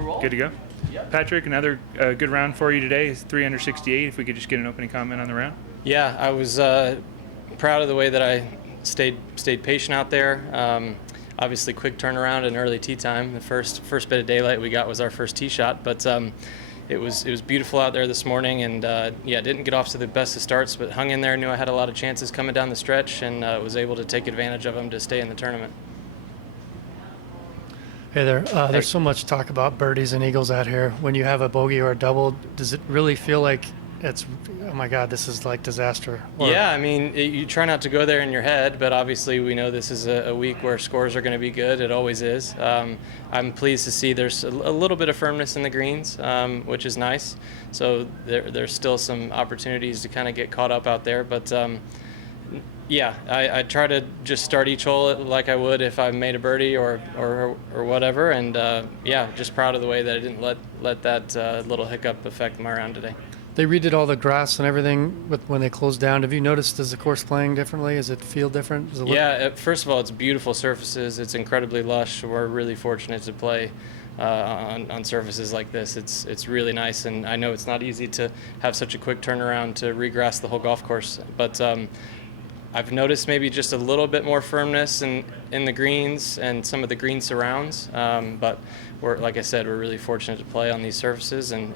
we're rolling. Good to go? Yep. Patrick, another good round for you today. It's 3 under 68. If we could just get an opening comment on the round. Yeah, I was proud of the way that I stayed patient out there. Obviously, quick turnaround and early tee time. The first bit of daylight we got was our first tee shot, but it was beautiful out there this morning, and didn't get off to the best of starts, but hung in there. Knew I had a lot of chances coming down the stretch, and was able to take advantage of them to stay in the tournament. Hey there. There's so much talk about birdies and eagles out here. When you have a bogey or a double, does it really feel like it's, oh my God, this is like disaster? Yeah, I mean, you try not to go there in your head, but obviously we know this is a week where scores are going to be good. It always is. I'm pleased to see there's a little bit of firmness in the greens, which is nice. So there's still some opportunities to kind of get caught up out there, but I try to just start each hole like I would if I made a birdie or whatever, and just proud of the way that I didn't let that little hiccup affect my round today. They redid all the grass and everything when they closed down. Have you noticed, is the course playing differently? Does it feel different? Does it look... First of all, it's beautiful surfaces. It's incredibly lush. We're really fortunate to play on surfaces like this. It's really nice, and I know it's not easy to have such a quick turnaround to regrass the whole golf course, but I've noticed maybe just a little bit more firmness in the greens and some of the green surrounds, but like I said, we're really fortunate to play on these surfaces, and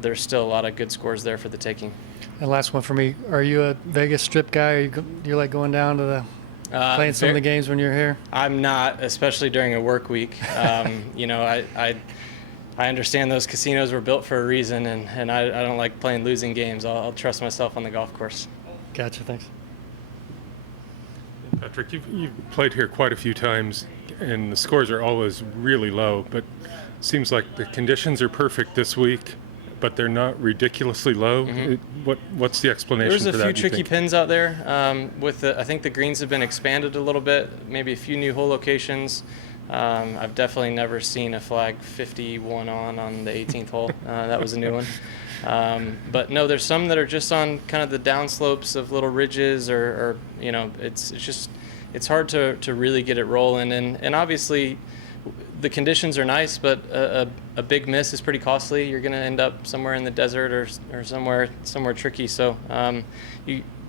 there's still a lot of good scores there for the taking. And last one for me, are you a Vegas Strip guy? Do you like going down to playing some of the games when you're here? I'm not, especially during a work week. I understand those casinos were built for a reason, and I don't like playing losing games. I'll trust myself on the golf course. Gotcha, thanks. Patrick, you've played here quite a few times, and the scores are always really low, but it seems like the conditions are perfect this week, but they're not ridiculously low. Mm-hmm. What's the explanation for that? There's a few tricky pins out there. I think the greens have been expanded a little bit, maybe a few new hole locations. I've definitely never seen a flag 51 on the 18th hole. That was a new one. But no, there's some that are just on kind of the downslopes of little ridges, or it's hard to really get it rolling. And obviously, the conditions are nice, but a big miss is pretty costly. You're going to end up somewhere in the desert or somewhere tricky. So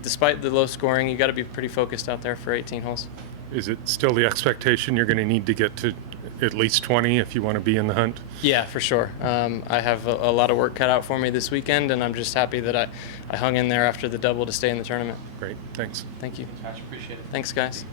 despite the low scoring, you got to be pretty focused out there for 18 holes. Is it still the expectation you're going to need to get to at least 20 if you want to be in the hunt? Yeah, for sure. I have a lot of work cut out for me this weekend, and I'm just happy that I hung in there after the double to stay in the tournament. Great, thanks. Thank you. Josh, appreciate it. Thanks, guys.